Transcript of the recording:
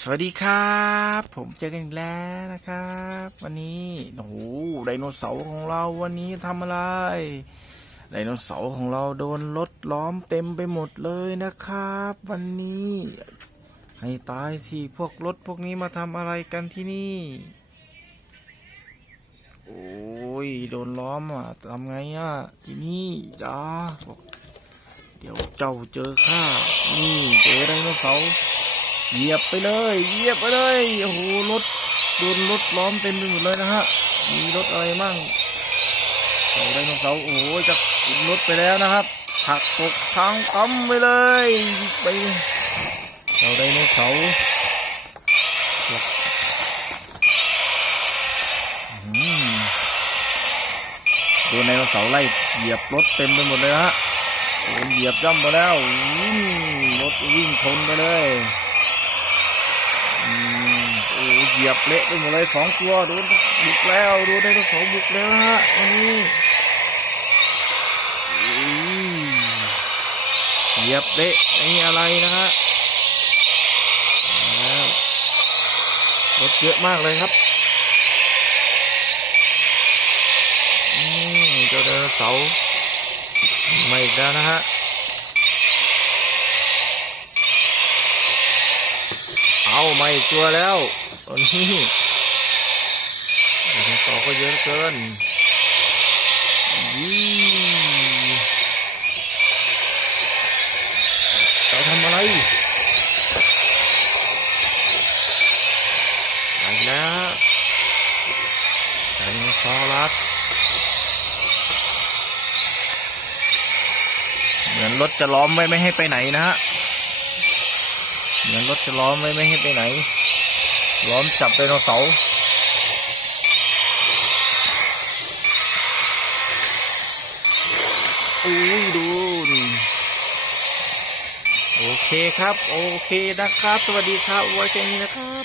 สวัสดีครับ ผมเจอกันอีกแล้วนะครับ วันนี้โอ้โหไดโนเสาร์ของเราวันนี้ทำอะไรไดโนเสาร์ของเราโดนรถล้อมเต็มไปหมดเลยนะครับ วันนี้ ให้ตายสิพวกรถพวกนี้มาทำอะไรกันที่นี่ โอ้ยโดนล้อมอะทำไงอะที่นี่จ้าเดี๋ยวเจ้าเจอข้านี่เจอไดโนเสาร์ เหยียบไปเลยเหยียบไปเลยโอ้โหรถโดนรถล้อมเต็มไปหมดเลยนะฮะมีรถอะไรมั่งเจ้าไดโนเสาร์โอ้โหจะกินรถไปแล้วนะครับหักตกทางต่ำไปเลยไปเจ้าไดโนเสาร์ดนไดโนเสาร์ไล่เหยียบรถเต็มไปหมดเลยฮะโดนเหยียบย่ำไปแล้วรถวิ่งชนไปเลย ยียบเละไปหมดเลยสองตัวโดนบุกแล้วโดนไดโนเสาร์บุกแล้วฮะวันนี้อีเหยียบเละไม่มีอะไรนะฮะรถเยอะมากเลยครับอืมเจ้าไดโนเสาร์มาอีกแล้วนะฮะเอามาอีกตัวแล้ว ตอนนี้ไดโนเสาร์ก็เยอะเกินยี่เราทำอะไรไปแล้วไดโนเสาร์ลัสเหมือนรถจะล้อมไว้ไม่ให้ไปไหนนะฮะ เหมือนรถจะล้อมไว้ไม่ให้ไปไหน ล้อมจับไดโนเสาร์อุ้ยดูนโอเคครับ โอเคนะครับ สวัสดีครับไว้แค่นี้นะครับ